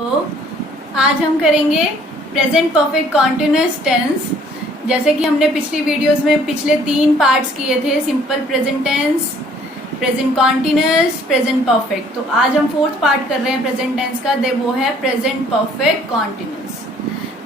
तो आज हम करेंगे प्रेजेंट परफेक्ट कॉन्टिन्यूअस टेंस। जैसे कि हमने पिछली वीडियोस में पिछले 3 पार्ट्स किए थे, simple present tense, present continuous, present perfect. तो आज हम 4th पार्ट कर रहे हैं प्रेजेंट टेंस का, वो है प्रेजेंट परफेक्ट कॉन्टिन्यूअस।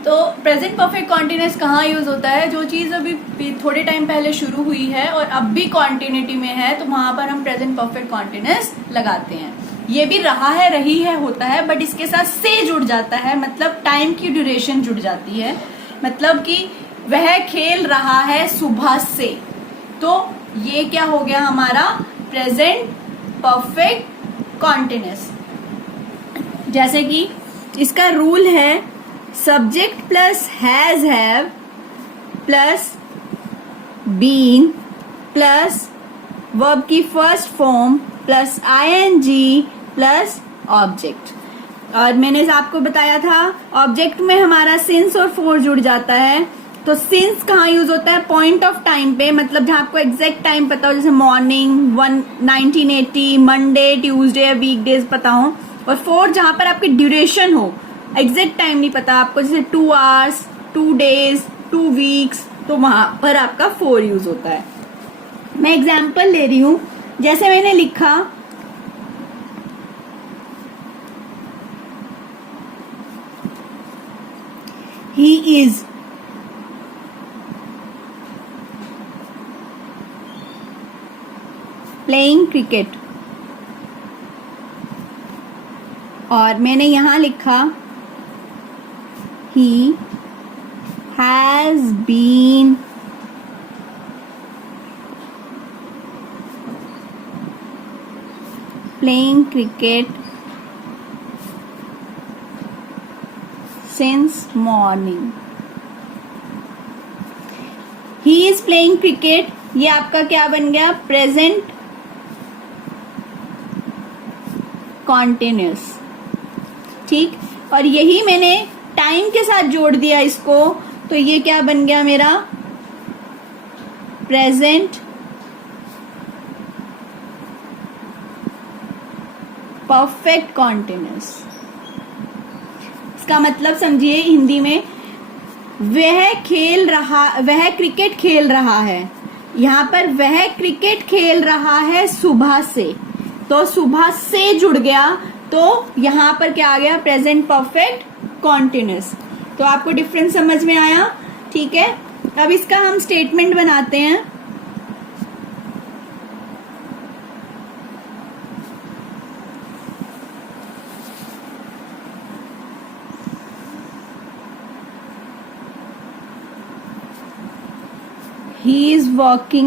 तो प्रेजेंट परफेक्ट कॉन्टिन्यूअस कहाँ यूज होता है? जो चीज अभी थोड़े टाइम पहले शुरू हुई है और अब भी कॉन्टिन्यूटी में है, तो वहां पर हम प्रेजेंट परफेक्ट कॉन्टिन्यूअस लगाते हैं। ये भी रहा है, रही है होता है, बट इसके साथ से जुड़ जाता है, मतलब टाइम की ड्यूरेशन जुड़ जाती है। मतलब कि वह खेल रहा है सुबह से, तो ये क्या हो गया हमारा प्रेजेंट परफेक्ट कॉन्टिन्यूअस। जैसे कि इसका रूल है subject plus has have plus been plus verb की first form plus ING plus object. और मैंने आपको बताया था ऑब्जेक्ट में हमारा सिंस और फोर जुड़ जाता है। तो सिंस कहाँ यूज होता है? पॉइंट ऑफ टाइम पे, मतलब जहां आपको एग्जैक्ट टाइम पता हो, जैसे मॉर्निंग 1980, मंडे, ट्यूसडे, वीकडेज पता हो। और फोर जहां पर आपकी ड्यूरेशन हो, एग्जैक्ट टाइम नहीं पता आपको, जैसे 2 आवर्स, 2 डेज, 2 वीक्स, तो वहां पर आपका फोर यूज होता है। मैं एग्जाम्पल ले रही हूं, जैसे मैंने लिखा ही इज प्लेइंग क्रिकेट, और मैंने यहां लिखा he has been playing cricket since morning. He is playing cricket, ये आपका क्या बन गया? Present continuous. ठीक, और यही मैंने टाइम के साथ जोड़ दिया इसको, तो ये क्या बन गया मेरा? Present perfect continuous. इसका मतलब समझिए हिंदी में, वह क्रिकेट खेल रहा है। यहाँ पर वह क्रिकेट खेल रहा है सुबह से, तो सुबह से जुड़ गया, तो यहाँ पर क्या आ गया? Present perfect continuous. तो आपको डिफरेंस समझ में आया? ठीक है, अब इसका हम स्टेटमेंट बनाते हैं। He is walking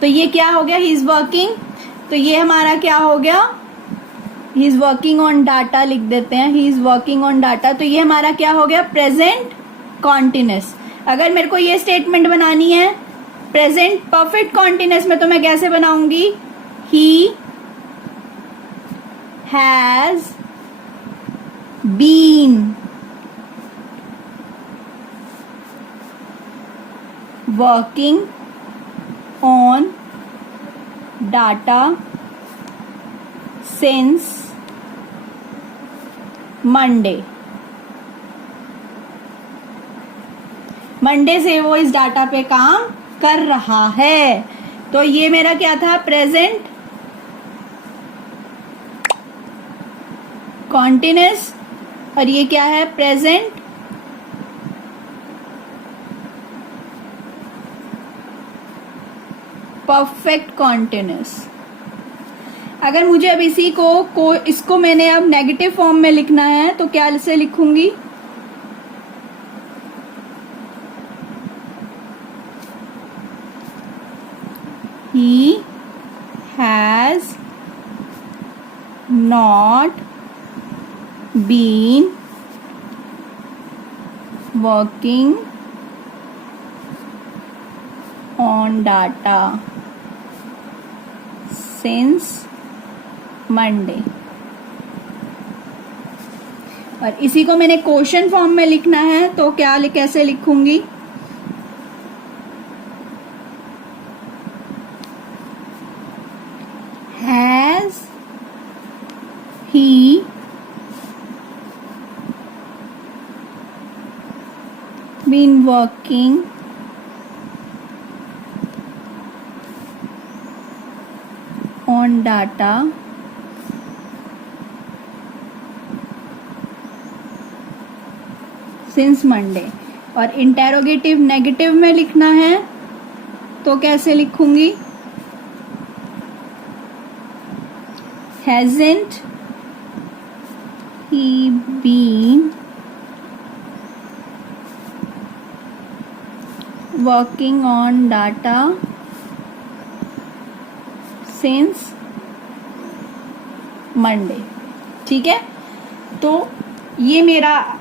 तो ये क्या हो गया? ही इज वर्किंग, तो ये हमारा क्या हो गया? He is working on data लिख देते हैं, he is working on data, तो ये हमारा क्या हो गया? Present continuous. अगर मेरे को ये स्टेटमेंट बनानी है प्रेजेंट परफेक्ट कॉन्टिन्यूअस में, तो मैं कैसे बनाऊंगी? He has been working on data since Monday. Monday से वो इस डाटा पे काम कर रहा है, तो ये मेरा क्या था? प्रेजेंट कॉन्टिन्यूअस, और ये क्या है? Present perfect continuous. अगर मुझे अब इसको मैंने अब नेगेटिव फॉर्म में लिखना है, तो क्या से लिखूंगी? He has not been working on data since Monday. और इसी को मैंने क्वेश्चन फॉर्म में लिखना है, तो कैसे लिखूंगी? Has he been working on data since Monday. और इंटेरोगेटिव नेगेटिव में लिखना है तो कैसे लिखूंगी? Hasn't he been working on data since Monday. ठीक है, तो ये मेरा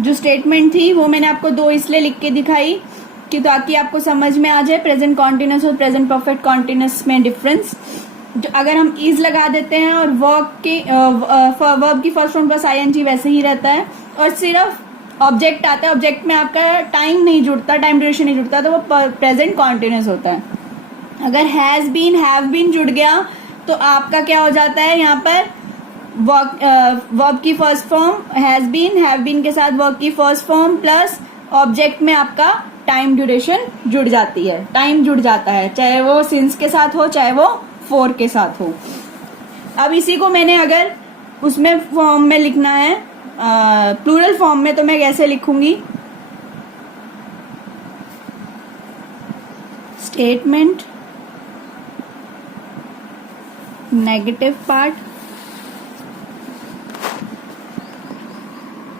जो स्टेटमेंट थी वो मैंने आपको दो इसलिए लिख के दिखाई कि ताकि आपको समझ में आ जाए प्रेजेंट कॉन्टिन्यूस और प्रेजेंट परफेक्ट कॉन्टिन्यूस में डिफरेंस। जो अगर हम इज लगा देते हैं और वर्ब की फर्स्ट फॉर्म प्लस आईएनजी वैसे ही रहता है और सिर्फ ऑब्जेक्ट आता है, ऑब्जेक्ट में आपका टाइम नहीं जुड़ता, टाइम ड्यूरेशन नहीं जुड़ता, तो वो प्रेजेंट कॉन्टिन्यूस होता है। अगर हैज बीन हैव बीन जुड़ गया तो आपका क्या हो जाता है, यहाँ पर वर्ब की first form has been, have been के साथ वर्ब की फर्स्ट फॉर्म प्लस ऑब्जेक्ट में आपका टाइम ड्यूरेशन जुड़ जाती है, टाइम जुड़ जाता है, चाहे वो सिंस के साथ हो चाहे वो फॉर के साथ हो। अब इसी को मैंने अगर उसमें फॉर्म में लिखना है प्लूरल फॉर्म में, तो मैं कैसे लिखूंगी? Statement negative part,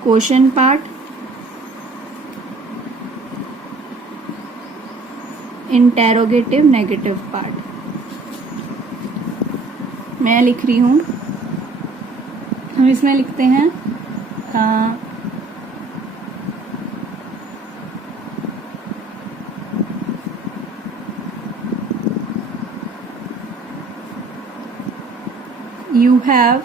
question part, interrogative negative part. मैं लिख रही हूं, हम इसमें लिखते हैं you have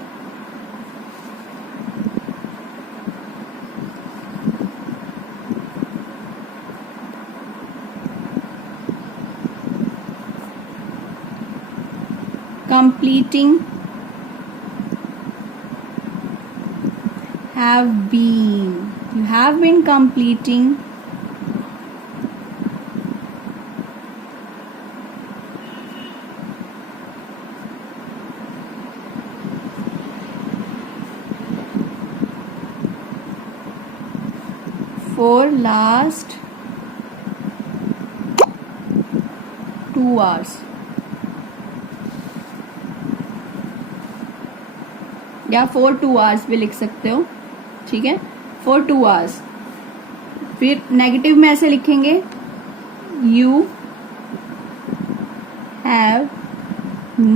completing you have been completing for last 2 hours या for 2 hours भी लिख सकते हो। ठीक है, for 2 hours। फिर नेगेटिव में ऐसे लिखेंगे you have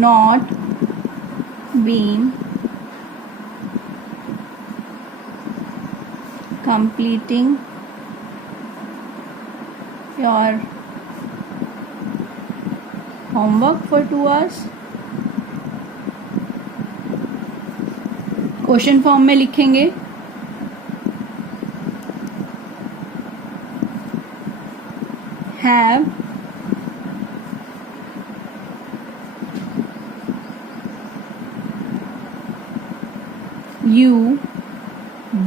not been completing your homework for 2 hours। Question form में लिखेंगे have you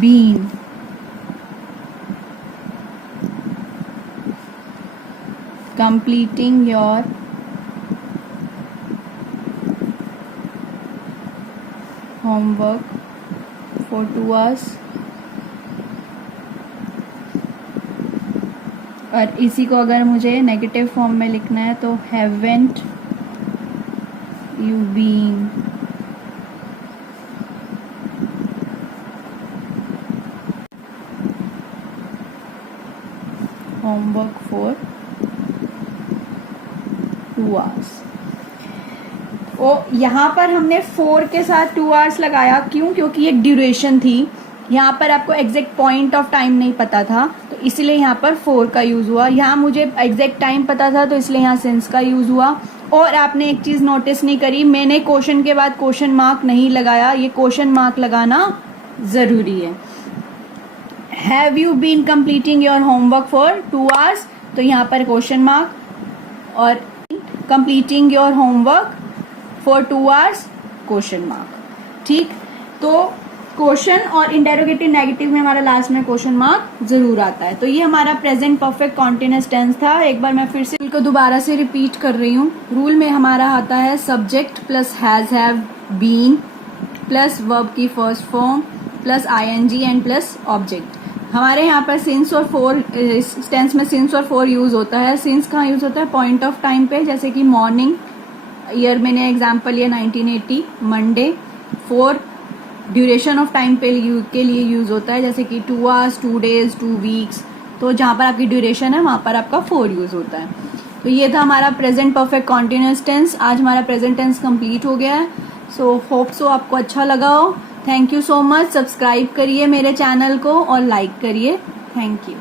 been completing your homework for 2 hours। और इसी को अगर मुझे नेगेटिव फॉर्म में लिखना है तो haven't you been homework for 2 hours। ओ यहाँ पर हमने 4 के साथ 2 hours लगाया, क्यों? क्योंकि एक ड्यूरेशन थी, यहाँ पर आपको एग्जैक्ट पॉइंट ऑफ टाइम नहीं पता था तो इसलिए यहाँ पर 4 का यूज हुआ। यहाँ मुझे एग्जैक्ट टाइम पता था तो इसलिए यहाँ सिंस का यूज हुआ। और आपने एक चीज नोटिस नहीं करी, मैंने क्वेश्चन के बाद क्वेश्चन मार्क नहीं लगाया, ये क्वेश्चन मार्क लगाना जरूरी है। Have you been completing your homework for 2 hours, तो यहाँ पर क्वेश्चन मार्क, और completing your homework for 2 hours question mark. ठीक, तो क्वेश्चन और इंटेरोगेटिव नेगेटिव में हमारा लास्ट में क्वेश्चन मार्क जरूर आता है। तो ये हमारा प्रेजेंट परफेक्ट कॉन्टिन्यूअस टेंस था। एक बार मैं फिर से को दोबारा से रिपीट कर रही हूँ। रूल में हमारा आता है subject plus has, have, been plus verb की first form plus ING and plus object. हमारे यहाँ पर सिंस और फॉर, इस टेंस में सिंस और फॉर यूज होता है। सिंस कहाँ यूज होता है? पॉइंट ऑफ टाइम पे, जैसे कि मॉर्निंग, ईयर मैंने एग्जाम्पल लिया 1980, Monday. For duration of time पे के लिए यूज होता है, जैसे कि 2 hours, 2 days, 2 weeks। तो जहाँ पर आपकी ड्यूरेशन है वहां पर आपका फॉर यूज होता है। तो ये था हमारा प्रेजेंट परफेक्ट कॉन्टिन्यूअस टेंस। आज हमारा प्रेजेंट टेंस कंप्लीट हो गया है। सो होप सो आपको अच्छा लगा हो। Thank you so much. Subscribe करिए मेरे चैनल को और लाइक करिए। Thank you.